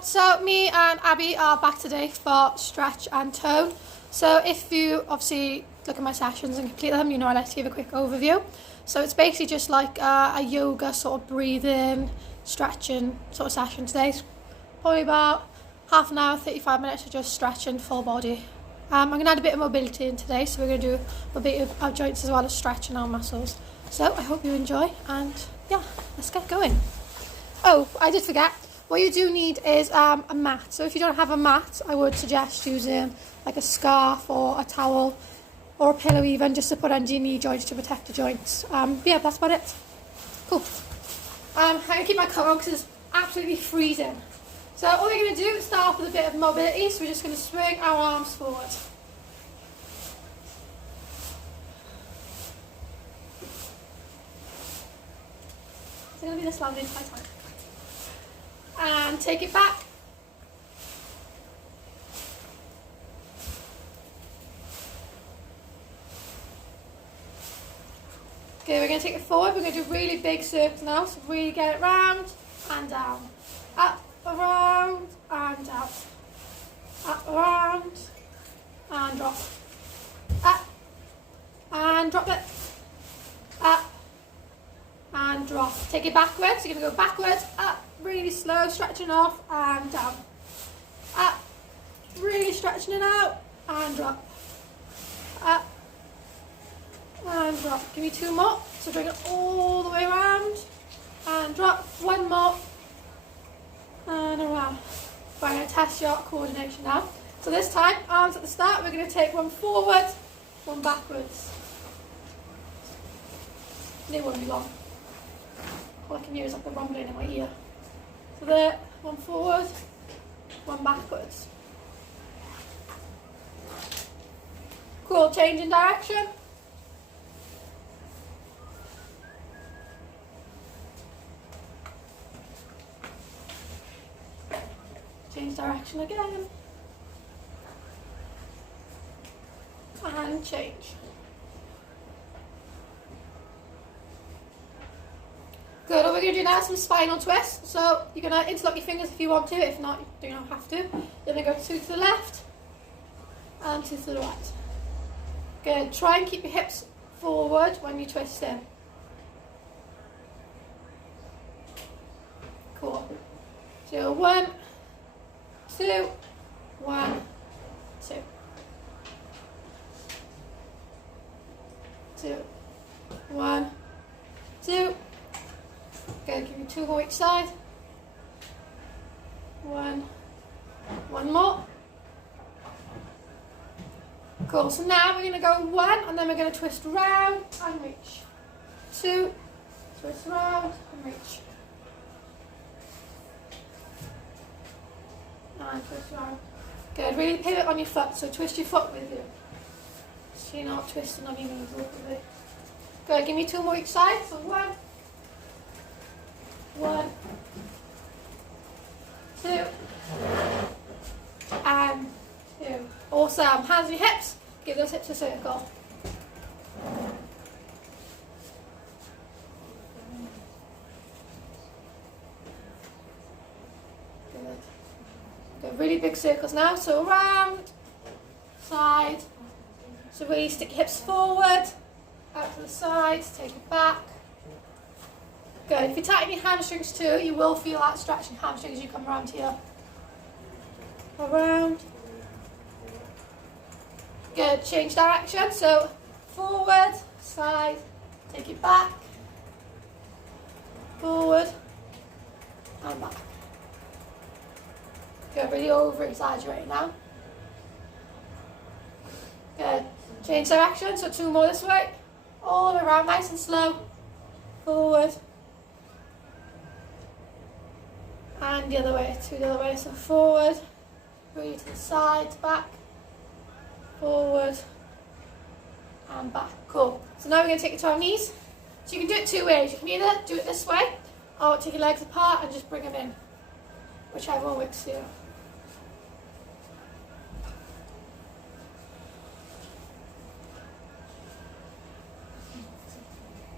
So me and Abby are back today for stretch and tone. So if you obviously look at my sessions and complete them, you know I like to give a quick overview. So it's basically just like a yoga sort of breathing, stretching sort of session today. It's probably about half an hour, 35 minutes of just stretching full body. I'm going to add a bit of mobility in today, so we're going to do a bit of our joints as well as stretching our muscles. So I hope you enjoy, and yeah, let's get going. Oh, I did forget. What you do need is a mat. So if you don't have a mat, I would suggest using like a scarf or a towel or a pillow even, just to put under your knee joints to protect the joints. Yeah, that's about it. Cool. I'm going to keep my coat on because it's absolutely freezing. So all we're going to do is start off with a bit of mobility. So we're just going to swing our arms forward. It's going to be this loud the entire time. And take it back. Okay, we're going to take it forward. We're going to do really big circles now. So really get it round and down. Up, around and out. Up, around and drop. Up and drop it. Up and drop. Take it backwards. You're going to go backwards, up, really slow, stretching off and down. Up, really stretching it out and drop. Up and drop. Give me two more. So bring it all the way around and drop. One more and around. Right, I'm going to test your coordination now. So this time, arms at the start, we're going to take one forward, one backwards. They won't be long. All I can hear is like the rumbling in my ear. So there, one forward, one backwards. Cool, change in direction. Change direction again. And change. Good, what we're going to do now is some spinal twists. So you're going to interlock your fingers if you want to, if not, you do not have to. You're going to go two to the left and two to the right. Good, try and keep your hips forward when you twist in. Cool. So 1, 2, 1, 2. 2, 1, 2. Good, give me two more each side. One more. Cool, so now we're going to go one and then we're going to twist round and reach. Two, twist round and reach. And twist round. Good, really pivot on your foot, so twist your foot with you. So you're not twisting on your knees awkwardly. Good, give me two more each side, so one, 2, and 2. Awesome. Hands on your hips. Give those hips a circle. Good. Good. Really big circles now. So around, side. So really stick your hips forward, out to the sides, take it back. Good. If you tighten your hamstrings too, you will feel that stretch in hamstrings as you come around here. Around. Good. Change direction. So forward, side, take it back, forward, and back. Good. Really over exaggerating now. Good. Change direction. So two more this way. All the way around, nice and slow. Forward. And the other way, two the other way, so forward, really to the sides, back, forward, and back. Cool. So now we're going to take it to our knees. So you can do it two ways. You can either do it this way, or take your legs apart and just bring them in, whichever one works for you.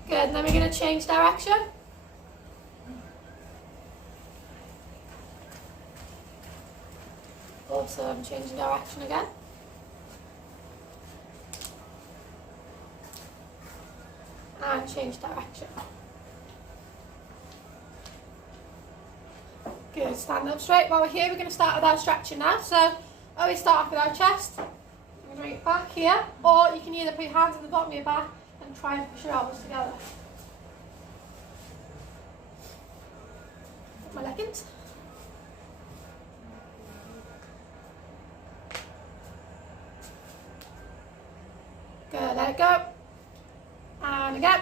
Good, and then we're going to change direction. Awesome, changing direction again. And change direction. Good, stand up straight. While we're here, we're going to start with our stretching now. So, always start off with our chest. You can bring it back here, or you can either put your hands at the bottom of your back and try and push your elbows together. Put my leggings. Good, let it go. And again.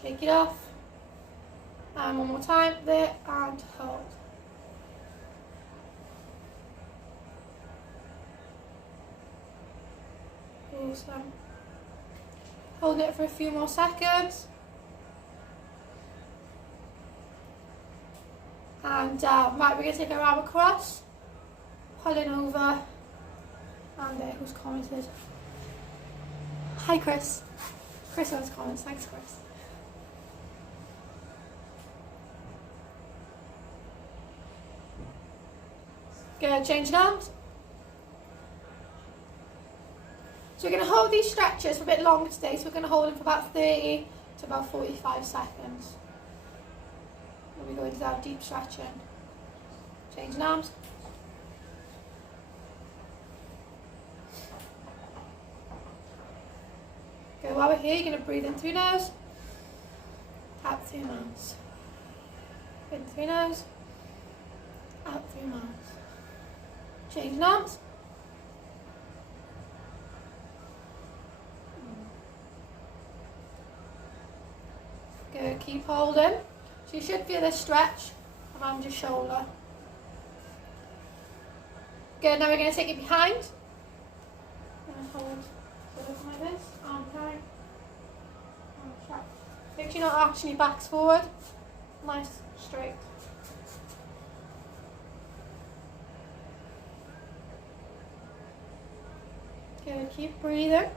Shake it off. And one more time, there, and hold. Awesome. Hold it for a few more seconds. And right, we're going to take our arm across, pulling over, and there, who's commented? Hi Chris. Chris has comments, thanks Chris. Good, changing arms. So we're going to hold these stretches for a bit longer today, so we're going to hold them for about 30 to about 45 seconds. Then we go into our deep stretching. Changing arms. Good, while we're here, you're going to breathe in through your nose, out through your mouth. In through your nose, out through your mouth. Changing arms. Good, keep holding. So you should feel this stretch around your shoulder. Good, now we're going to take it behind. And hold sort of like this, arm behind. Arm straight. Make sure you're not arching your backs forward. Nice, straight. Good, keep breathing.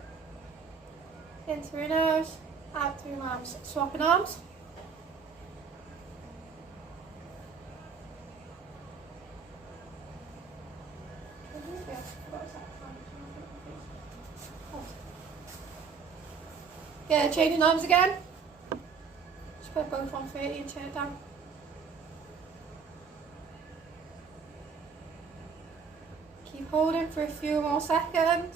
In through your nose, out through your arms. Swapping arms. Good, changing arms again. Just put both on 30 and turn it down. Keep holding for a few more seconds.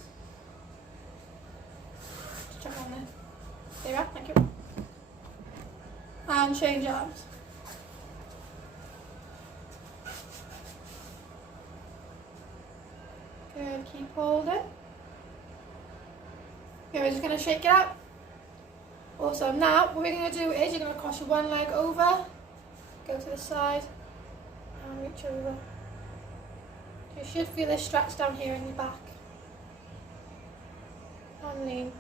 Just check on there. There you are, thank you. And change arms. Good, keep holding. Okay, we're just going to shake it out. Awesome, now what we're going to do is you're going to cross your one leg over, go to the side, and reach over. You should feel this stretch down here in your back. And lean.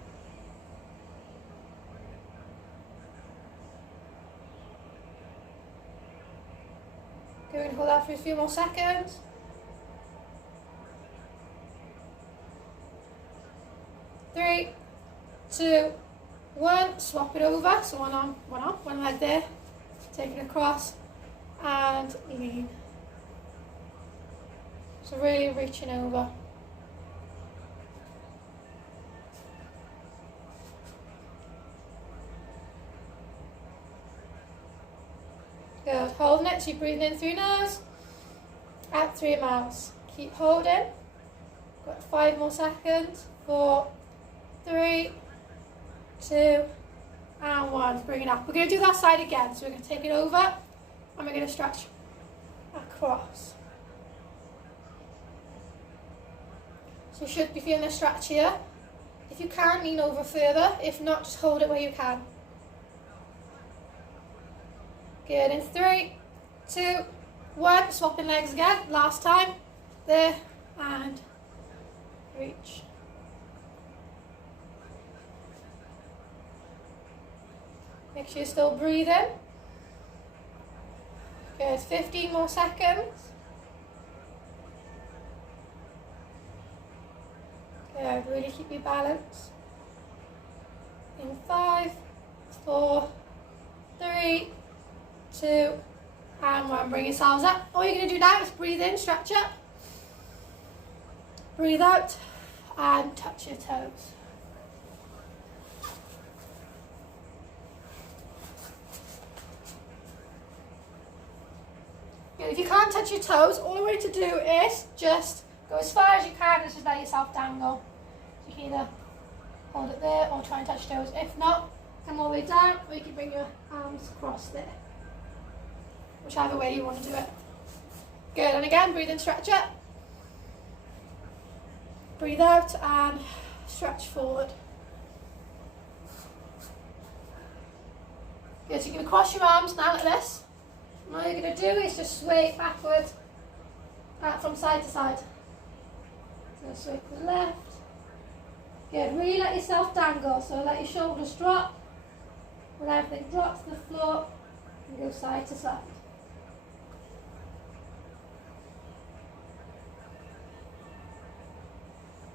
Go and hold that for a few more seconds. Three, two, one. Swap it over. So one leg there. Take it across and lean. So really reaching over. Good, holding it, so you're breathing in through your nose, out through your mouth. Keep holding. Got 5 more seconds. 4, 3, 2, and 1. Bring it up. We're going to do that side again. So we're going to take it over and we're going to stretch across. So you should be feeling a stretch here. If you can, lean over further. If not, just hold it where you can. Good, in 3, 2, 1. Swapping legs again. Last time. There, and reach. Make sure you're still breathing. Good, 15 more seconds. Good, really keep your balance. In 5, 4, and bring yourselves up. All you're going to do now is breathe in, stretch up. Breathe out and touch your toes. Good. If you can't touch your toes, all the way to do is just go as far as you can and just let yourself dangle. You can either hold it there or try and touch toes. If not, come all the way down, or you can bring your arms across there. Whichever way you want to do it. Good, and again, breathe in, stretch up. Breathe out and stretch forward. Good, so you're going to cross your arms now like this. And all you're going to do is just sway backwards from side to side. So sway to the left. Good, really let yourself dangle. So let your shoulders drop. When everything drops to the floor, you go side to side.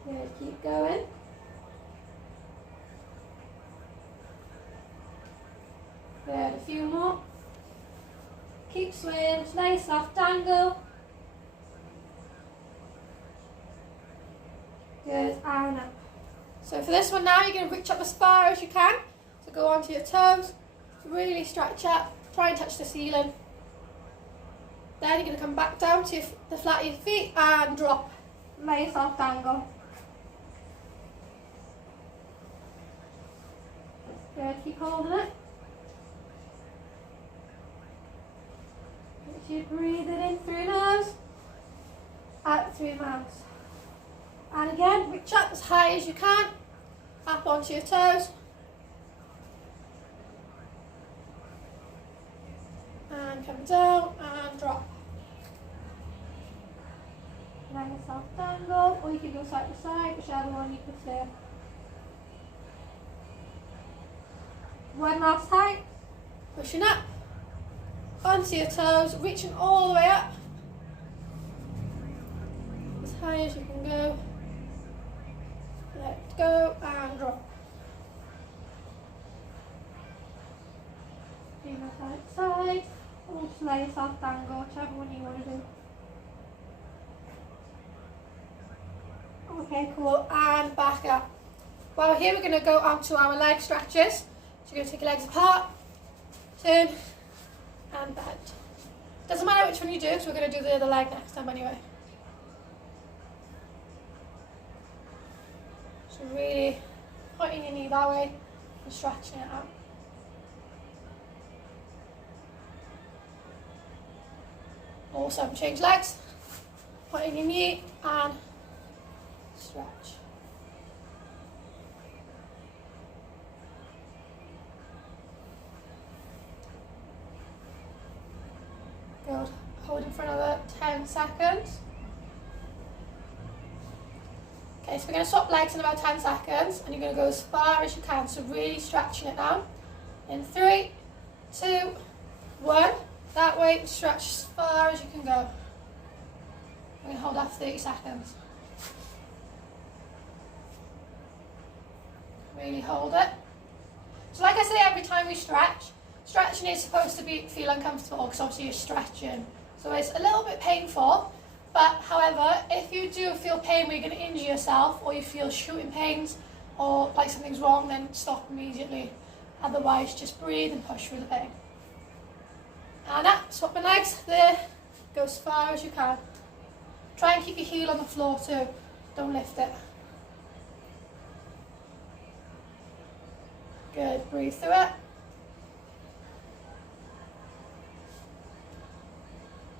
Good, keep going. Good, a few more. Keep swaying, just let yourself dangle. Good, and up. So for this one now, you're going to reach up as far as you can. So go onto your toes, really stretch up, try and touch the ceiling. Then you're going to come back down to the flat of your feet and drop. Let yourself dangle. Good, keep holding it. Keep breathing in through your nose, out through your mouth. And again, reach up as high as you can, up onto your toes. And come down and drop. Let yourself dangle, or you can go side to side, whichever one you prefer. One last time, pushing up, onto your toes, reaching all the way up, as high as you can go. Let go and drop. Bring that side to side, or just let yourself dangle, whichever one you want to do. Okay, cool, and back up. Well, here we're going to go on to our leg stretches. So you're going to take your legs apart, turn, and bend. Doesn't matter which one you do, because we're going to do the other leg next time anyway. So really pointing your knee that way and stretching it out. Awesome, change legs, pointing your knee and stretch. Good. Hold it for another 10 seconds. Okay, so we're going to swap legs in about 10 seconds, and you're going to go as far as you can, so really stretching it down. In 3, 2, 1. That way, stretch as far as you can go. We're going to hold that for 30 seconds. Really hold it. So like I say every time we stretch, stretching is supposed to feel uncomfortable because obviously you're stretching. So it's a little bit painful, but however, if you do feel pain where you're going to injure yourself, or you feel shooting pains, or like something's wrong, then stop immediately. Otherwise, just breathe and push through the pain. And up, swap my legs, there, go as far as you can. Try and keep your heel on the floor too, don't lift it. Good, breathe through it.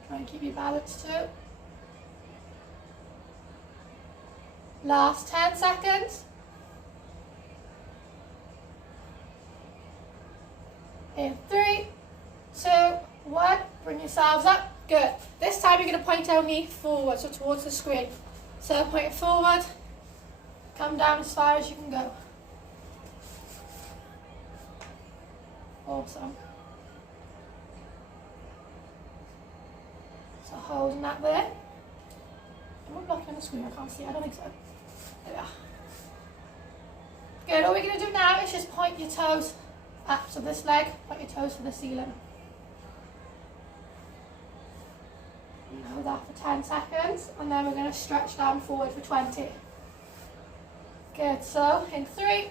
Try and keep your balance too. Last 10 seconds. In 3, 2, 1. Bring yourselves up. Good. This time you're going to point our knee forward, so towards the screen. So point it forward. Come down as far as you can go. Awesome. So holding that there. Am I blocking on the screen? I can't see. I don't think so. There we are. Good. All we're going to do now is just point your toes up. So this leg, point your toes to the ceiling. hold that for 10 seconds, and then we're going to stretch down forward for 20. Good, so in 3,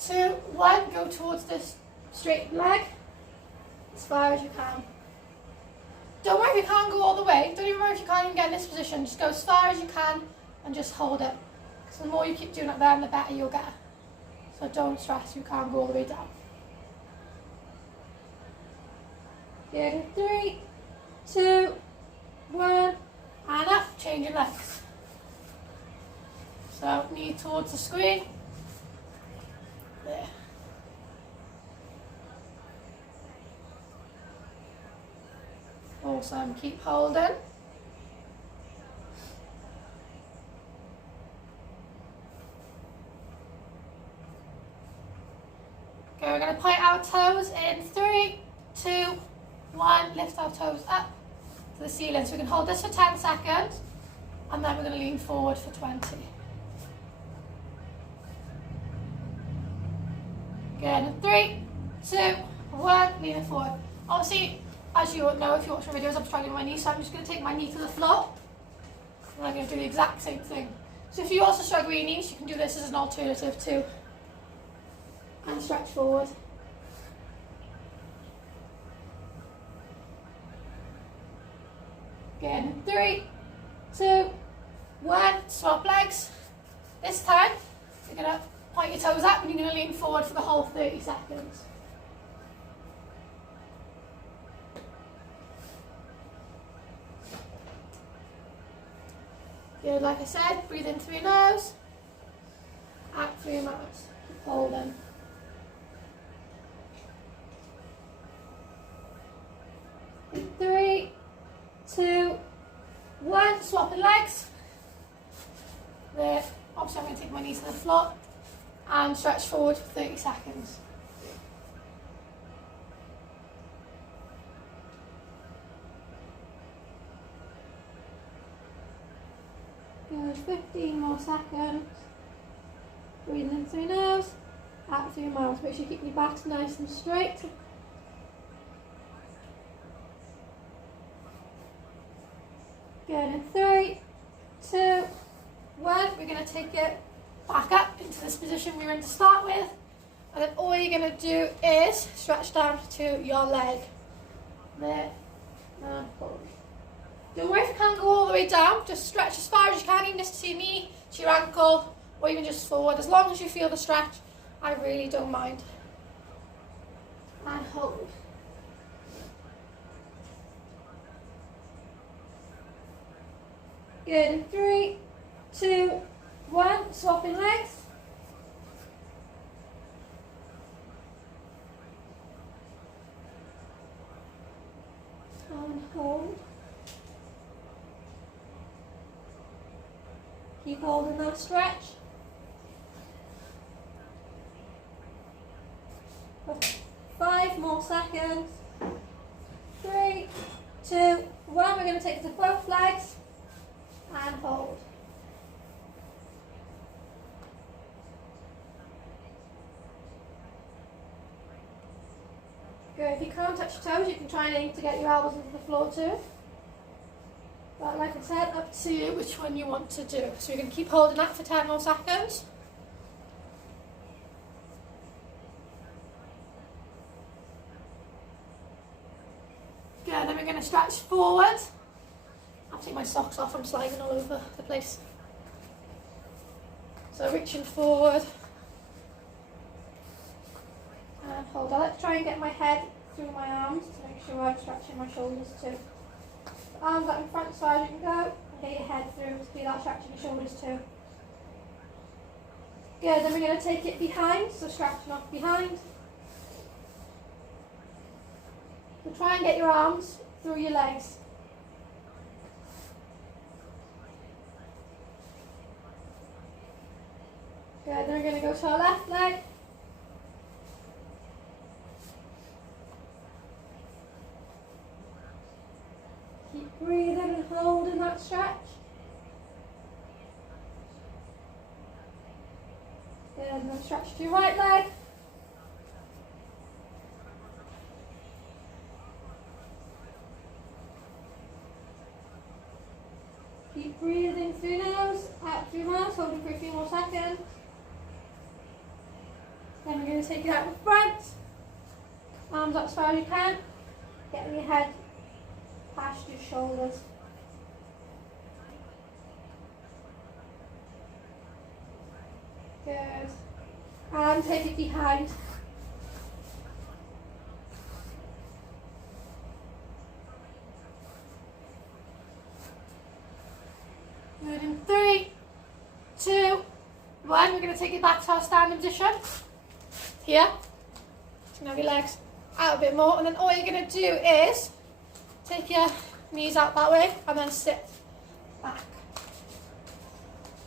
2, 1, go towards this straight leg as far as you can. Don't worry if you can't go all the way, don't even worry if you can't even get in this position, just go as far as you can and just hold it. Because the more you keep doing it then, the better you'll get. So don't stress, you can't go all the way down. Good, in 3, 2, 1, and up, change your legs. So knee towards the screen, there. Awesome, keep holding. Okay, we're going to point our toes in 3, 2, 1, lift our toes up to the ceiling. So we can hold this for 10 seconds, and then we're going to lean forward for 20. Again, 3, 2, 1, lean it forward. Obviously, as you know, if you watch my videos, I'm struggling with my knee, so I'm just going to take my knee to the floor, and I'm going to do the exact same thing. So if you also struggle with your knees, you can do this as an alternative too. And stretch forward. Again, 3, 2, 1, swap legs. This time, you're going to point your toes up and you're going to lean forward for the whole 30 seconds. Good, like I said, breathe in through your nose, out through your mouth. Keep holding. In 3, 2, 1, swapping legs. There. Obviously I'm going to take my knees to the floor and stretch forward for 30 seconds. Good, 15 more seconds. Breathe in through your nose, out through your mouth. Make sure you keep your backs nice and straight. Good, in 3, 2, 1, we're going to take it back up into this position we were in to start with, and then all you're going to do is stretch down to your leg. There, and hold. Don't worry if you can't go all the way down, just stretch as far as you can, even just to your knee, to your ankle, or even just forward. As long as you feel the stretch, I really don't mind. And hold. Good, in 3, 2, 1, swapping legs. And hold. Keep holding that stretch. For 5 more seconds. 3, 2, 1. We're going to take it to both legs and hold. Good. If you can't touch your toes, you can try and aim to get your elbows into the floor too. But like I said, up to you which one you want to do. So you're going to keep holding that for 10 more seconds. Good, then we're going to stretch forward. I'll take my socks off, I'm sliding all over the place. So reaching forward. And hold. I like to try and get my head through my arms to make sure I'm stretching my shoulders too. Arms up in front as far as you can go, and get your head through to feel that stretching your shoulders too. Good, then we're going to take it behind, so stretching off behind. So try and get your arms through your legs. Good, then we're going to go to our left leg. Keep breathing and holding that stretch. Good, and then stretch to your right leg. breathe in through your nose, out through your mouth, hold it for a few more seconds. Then we're going to take it out in front. Arms up as far as you can. Getting your head past your shoulders. Good. And take it behind. Good. In 3, 2, 1. We're going to take it back to our standing position. Here. You can have your legs out a bit more, and then all you're going to do is take your knees out that way and then sit back.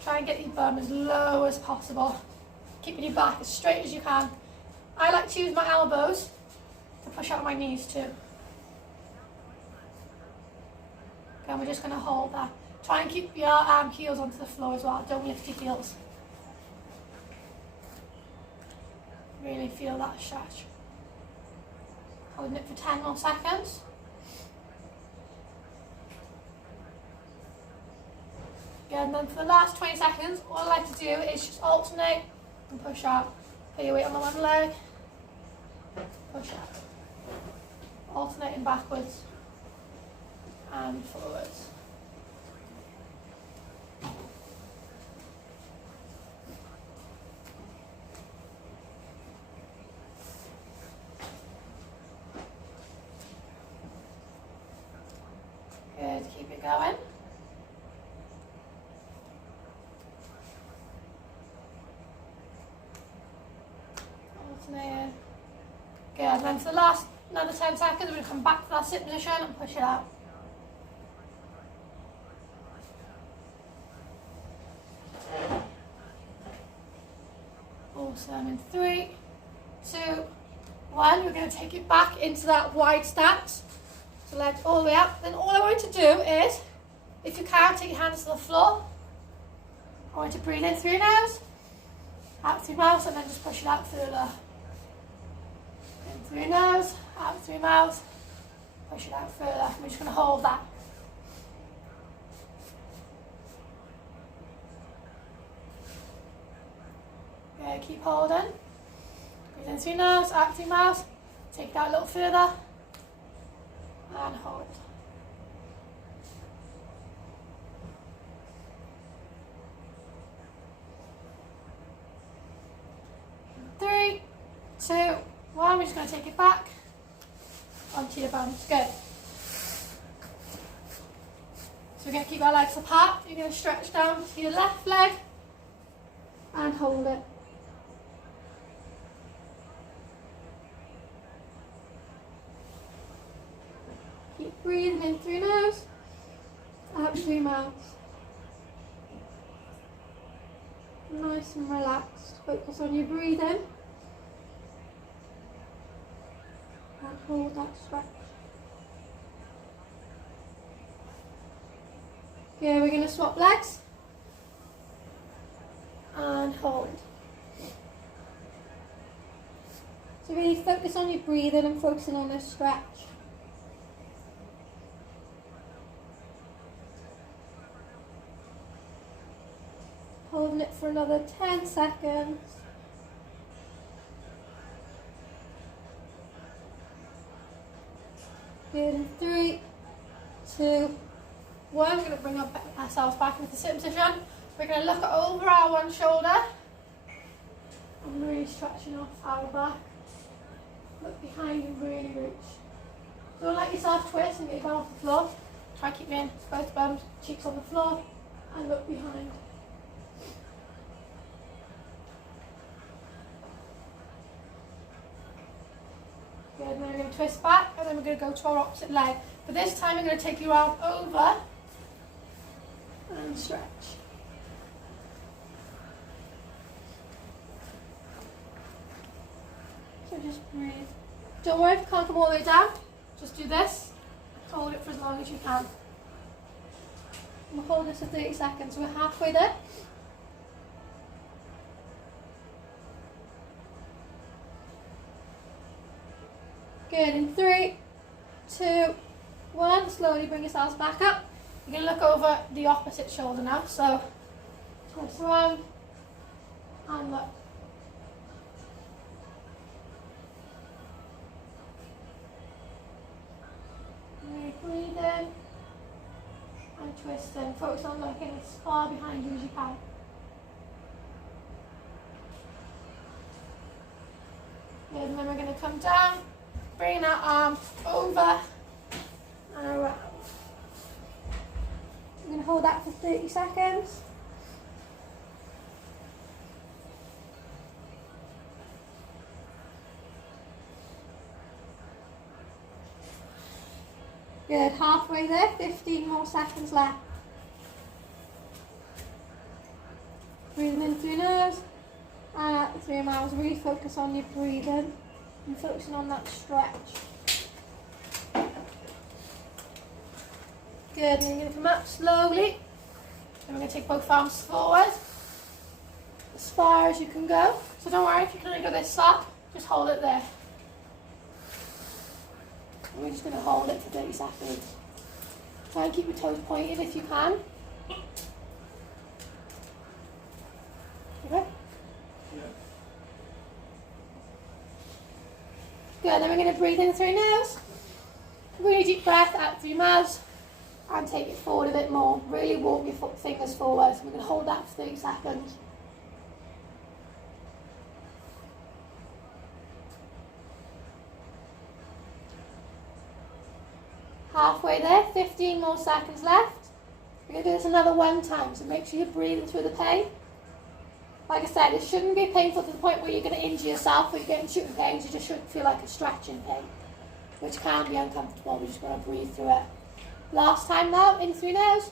Try and get your bum as low as possible, keeping your back as straight as you can. I like to use my elbows to push out my knees too. Okay, and we're just going to hold that. Try and keep your heels onto the floor as well, don't lift your heels. Really feel that stretch. Holding it for 10 more seconds. Yeah, and then for the last 20 seconds, all I like to do is just alternate and push out. Put your weight on the one leg, push out. Alternating backwards and forwards. Good, keep it going. Alternating. Good, and then for the last another 10 seconds, we're going to come back to that sit position and push it out. Awesome. In 3, 2, 1, we're going to take it back into that wide stance. So legs all the way up. Then all I want you to do is, if you can, take your hands to the floor. I want you to breathe in through your nose, out through your mouth, and then just push it out further. In through your nose, out through your mouth, push it out further. We're just going to hold that. Okay, keep holding. Breathe in through your nose, out through your mouth. Take it out a little further. And hold. 3, 2, 1. We're just going to take it back onto your bums. Good. So we're going to keep our legs apart. You're going to stretch down to your left leg and hold it. Keep breathing in through your nose, out through your mouth. Nice and relaxed. Focus on your breathing. And hold that stretch. Okay, we're going to swap legs. And hold. So really focus on your breathing and focusing on this stretch. Holding it for another 10 seconds. Good. In 3, 2, 1. We're going to bring ourselves back into the sit position. We're going to look over our one shoulder and really stretching off our back. Look behind and really reach. Don't let yourself twist and get your bum off the floor. Try keeping both bums, cheeks on the floor, and look behind. Good, and then we're going to twist back, and then we're going to go to our opposite leg. But this time we're going to take your arm over and stretch. So just breathe. Don't worry if you can't come all the way down. Just do this. Hold it for as long as you can. We'll hold this for 30 seconds. We're halfway there. Good. In 3, 2, 1. Slowly bring yourselves back up. You're going to look over the opposite shoulder now. So twist around and look. Really breathe in and twist in. Focus on looking as far behind you as you can. Good, and then we're going to come down, bring our arms over and around. We're going to hold that for 30 seconds. Good, halfway there, 15 more seconds left. Breathing in through your nose and out through your mouth. Really focus on your breathing and focusing on that stretch. Good, and you're going to come up slowly. And we're going to take both arms forward as far as you can go. So don't worry if you can only go this far, just hold it there. And we're just going to hold it for 30 seconds. Try and keep your toes pointed if you can. Okay? Yeah. Good, then we're going to breathe in through your nose. Really deep breath out through your mouth. And take it forward a bit more. Really walk your fingers forward. We're going to hold that for 30 seconds. Halfway there, 15 more seconds left. We're going to do this another one time, so make sure you're breathing through the pain. Like I said, it shouldn't be painful to the point where you're going to injure yourself or you're getting shooting pains. You just shouldn't feel like a stretching pain, which can be uncomfortable. We're just going to breathe through it. Last time now, in through your nose,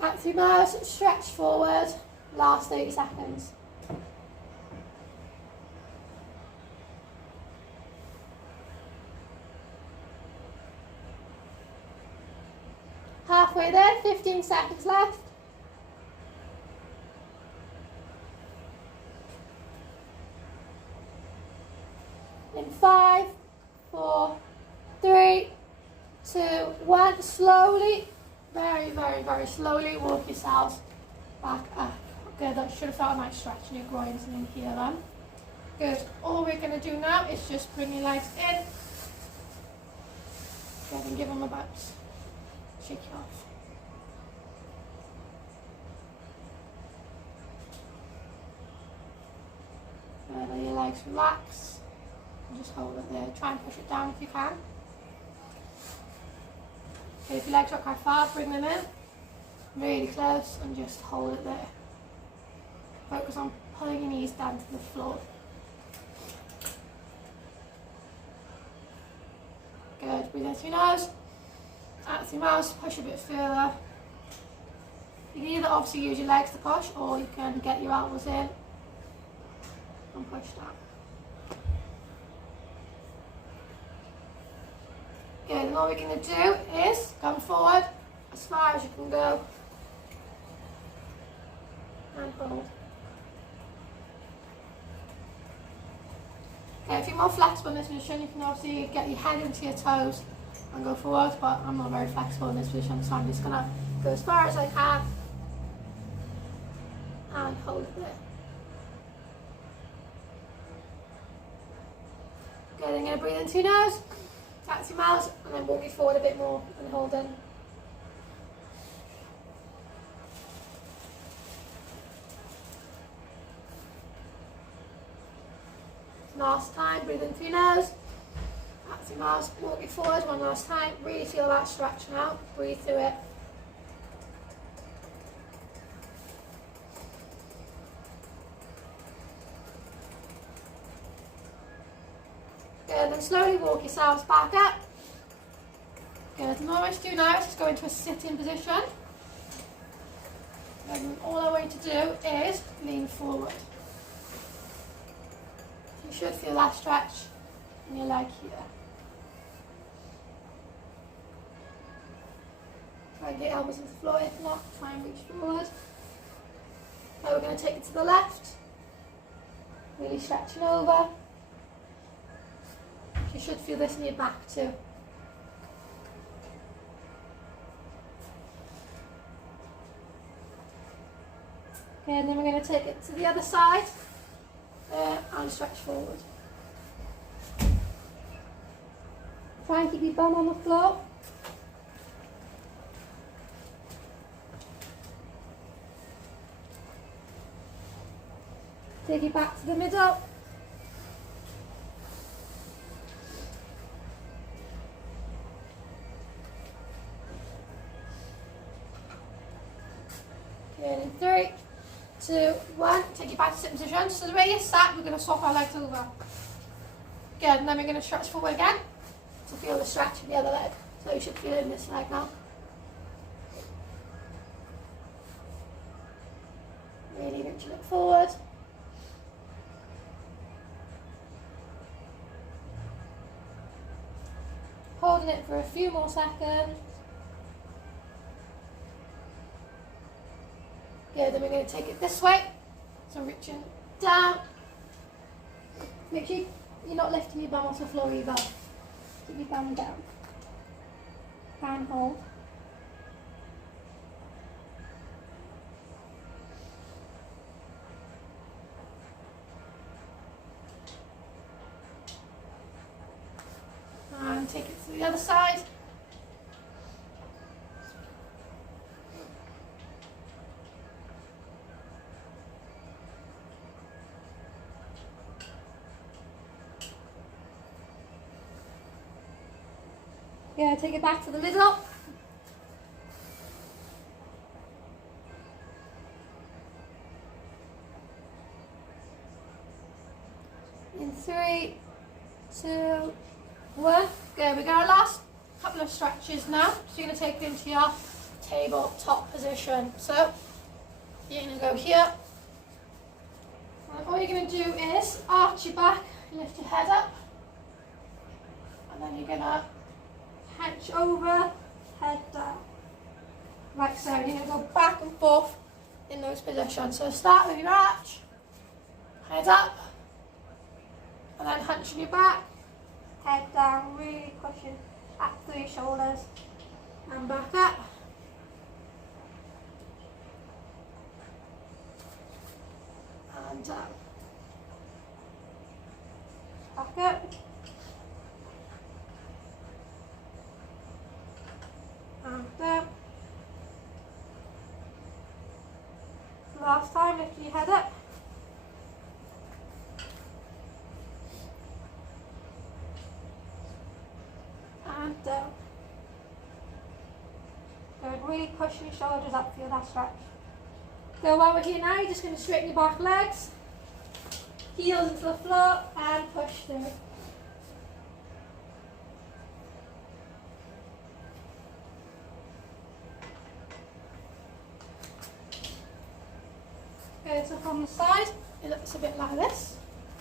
out through your mouth, stretch forward, last 30 seconds. Halfway there, 15 seconds left. In 5, 4, 3, 2, 1. Slowly, very, very, very slowly walk yourselves back up. Good, that should have felt a nice stretch in your groins and in here then. Good, all we're going to do now is just bring your legs in. Go and give them a bounce. Shake it off. Good, let your legs relax. And just hold it there. Try and push it down if you can. Okay, if your legs are quite far, bring them in. Really close and just hold it there. Focus on pulling your knees down to the floor. Good, breathe in through your nose. Out through your mouth, push a bit further. You can either obviously use your legs to push or you can get your elbows in and push down. Good, and all we're going to do is come forward as far as you can go and hold. Okay, if you're more flexible in this position, you can obviously get your head into your toes and go forward, but I'm not very flexible in this position, so I'm just going to go as far as I can and hold it there. Good, I'm going to breathe into your nose, out through your mouth, and then walk you forward a bit more and hold in. Last time, breathe in through your nose, out through your mouth, walk you forward one last time. Really feel that stretch now, breathe through it. Good, then slowly walk yourselves back up. Good, and all I want to do now is just go into a sitting position. And all I want you to do is lean forward. You should feel that stretch in your leg here. Try and get your elbows into the floor. If not, try and reach forward. Now we're going to take it to the left. Really stretching over. You should feel this in your back too. Okay, and then we're going to take it to the other side and stretch forward. Try and keep your bum on the floor. Take it back to the middle. Okay, in 3, 2, 1, take it back to sit position. So the way you sat, we're going to swap our legs over. Good, and then we're going to stretch forward again to feel the stretch in the other leg. So you should feel it in this leg now. Really reaching it forward. Holding it for a few more seconds. Good, then we're going to take it this way. So reaching down. Make sure you're not lifting your bum off the floor either. Keep your bum down. And hold. And take it to the other side. Yeah, take it back to the middle. In 3, 2, 1. Good, we've got our last couple of stretches now. So you're going to take it into your tabletop position. So you're going to go here. And all you're going to do is arch your back, lift your head up. And then you're going to hunch over, head down. Like so, you're going to go back and forth in those positions. So start with your arch, head up, and then hunching your back, head down, really pushing up through your shoulders, and back up. And down. Back up. And down. Last time, lift your head up. And down. Good, really pushing your shoulders up, feel that stretch. So while we're here now, you're just going to straighten your back legs, heels into the floor, and push through. Okay, so from the side, it looks a bit like this.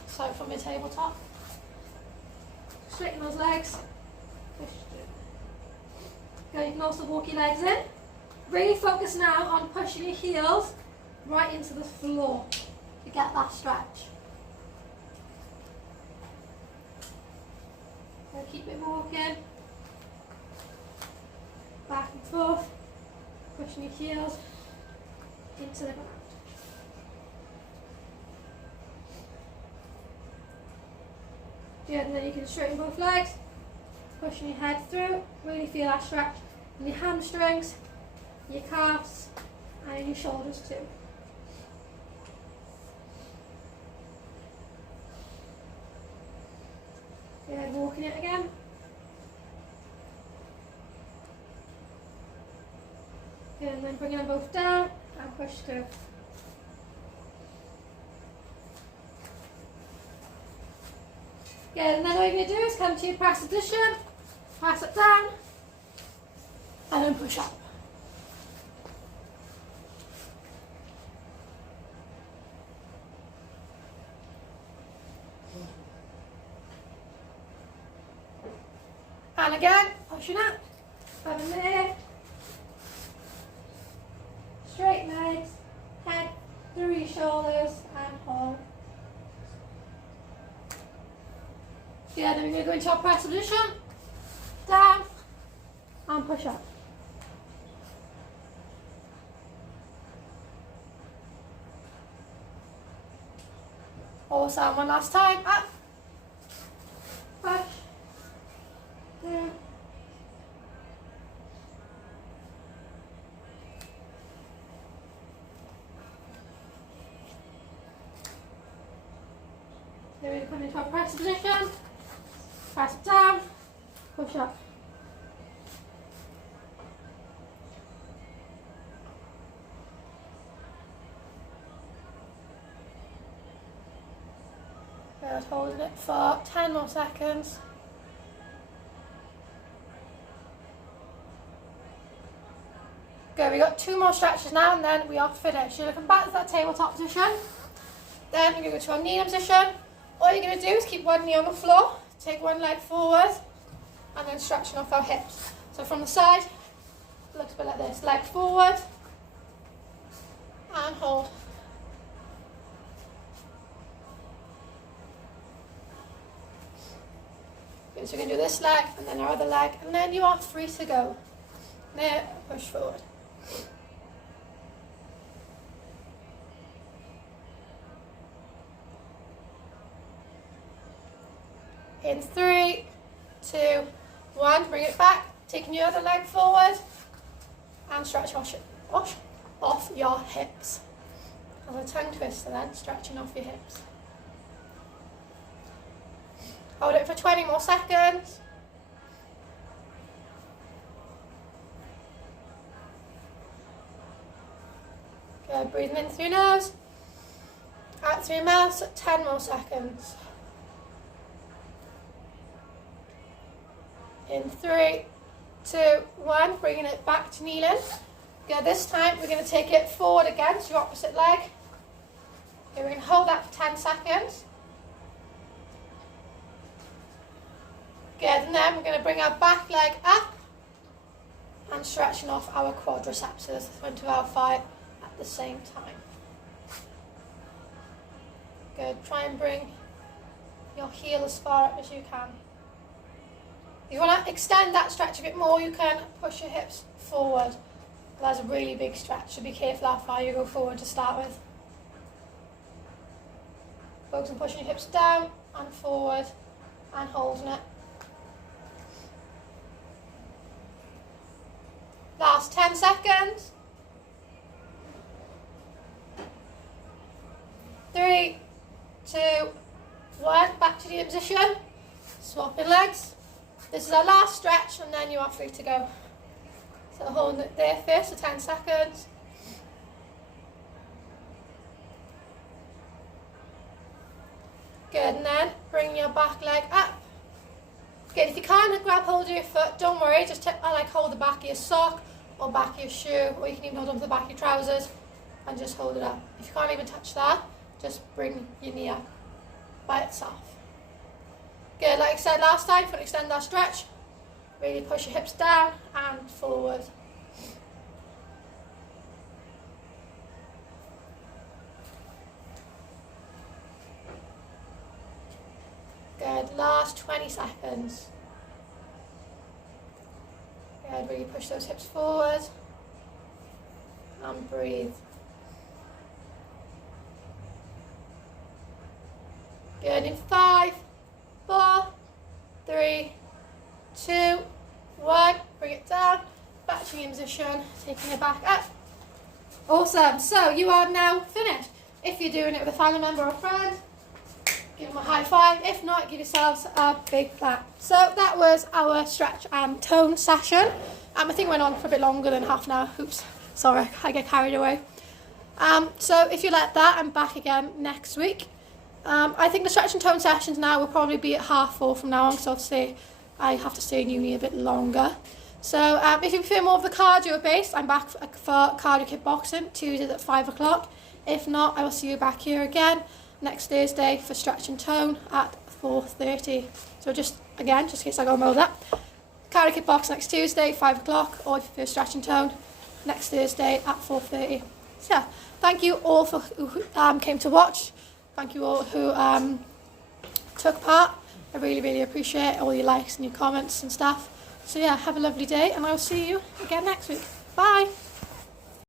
So from your tabletop, straighten those legs, push through. Okay, you can also walk your legs in. Really focus now on pushing your heels right into the floor to get that stretch. So keep it walking, back and forth, pushing your heels into the ground. Yeah, and then you can straighten both legs, pushing your head through, really feel that stretch in your hamstrings, your calves, and your shoulders too. Yeah, walking it again. Yeah, and then bringing them both down and push through. Yeah, and then all you're going to do is come to your press position, press it down, and then push up. And again, pushing up, from there, straight legs, head through your shoulders and hold. Yeah, then we're going to go into our press position, down, and push up. Awesome. One last time. Up. Push. Down. Then we come into our press position. Press down. Push up. Good. Holding it for 10 more seconds. Good. We got 2 more stretches now, and then we are finished. You're looking back to that tabletop position. Then we're going to go to our knee position. All you're going to do is keep one knee on the floor, take one leg forward, and then stretching off our hips. So from the side, it looks a bit like this. Leg forward, and hold. Good, so we're going to do this leg, and then our other leg, and then you are free to go. There, push forward. In 3, 2, 1, bring it back, taking your other leg forward, and stretch off your hips. As a tongue twister then, stretching off your hips. Hold it for 20 more seconds. Good, breathing in through your nose, out through your mouth, so 10 more seconds. In 3, 2, 1, bringing it back to kneeling. Good, this time we're going to take it forward again, so your opposite leg. Okay, we're going to hold that for 10 seconds. Good, and then we're going to bring our back leg up and stretching off our quadriceps into our thigh at the same time. Good, try and bring your heel as far up as you can. If you want to extend that stretch a bit more, you can push your hips forward. That's a really big stretch, so be careful how far you go forward to start with. Focus on pushing your hips down and forward and holding it. Last 10 seconds. 3, 2, 1, back to the position. Swapping legs. This is our last stretch, and then you are free to go. So holding it there first for 10 seconds. Good, and then bring your back leg up. Good, if you can't grab hold of your foot, don't worry, just hold the back of your sock or back of your shoe, or you can even hold onto the back of your trousers and just hold it up. If you can't even touch that, just bring your knee up by itself. Good, like I said last time, if you want to extend that stretch, really push your hips down and forward. Good, last 20 seconds. Good, really push those hips forward and breathe. Good, in 5, 4, 3, 2, 1, bring it down, back to your position, taking it back up. Awesome, so you are now finished. If you're doing it with a family member or a friend, give them a high five. If not, give yourselves a big clap. So that was our stretch and tone session. I think it went on for a bit longer than half an hour. Oops, sorry, I get carried away. So if you like that, I'm back again next week. I think the stretch and tone sessions now will probably be at 4:30 from now on, because obviously I have to stay in uni a bit longer. So if you prefer more of the cardio based, I'm back for cardio kickboxing Tuesdays at 5 o'clock. If not, I will see you back here again next Thursday for stretch and tone at 4:30. So just in case I go mold that, cardio kickboxing next Tuesday 5 o'clock, or if you prefer stretch and tone, next Thursday at 4:30. So yeah, thank you all for who came to watch. Thank you all who took part. I really, really appreciate all your likes and your comments and stuff. So yeah, have a lovely day, and I will see you again next week. Bye.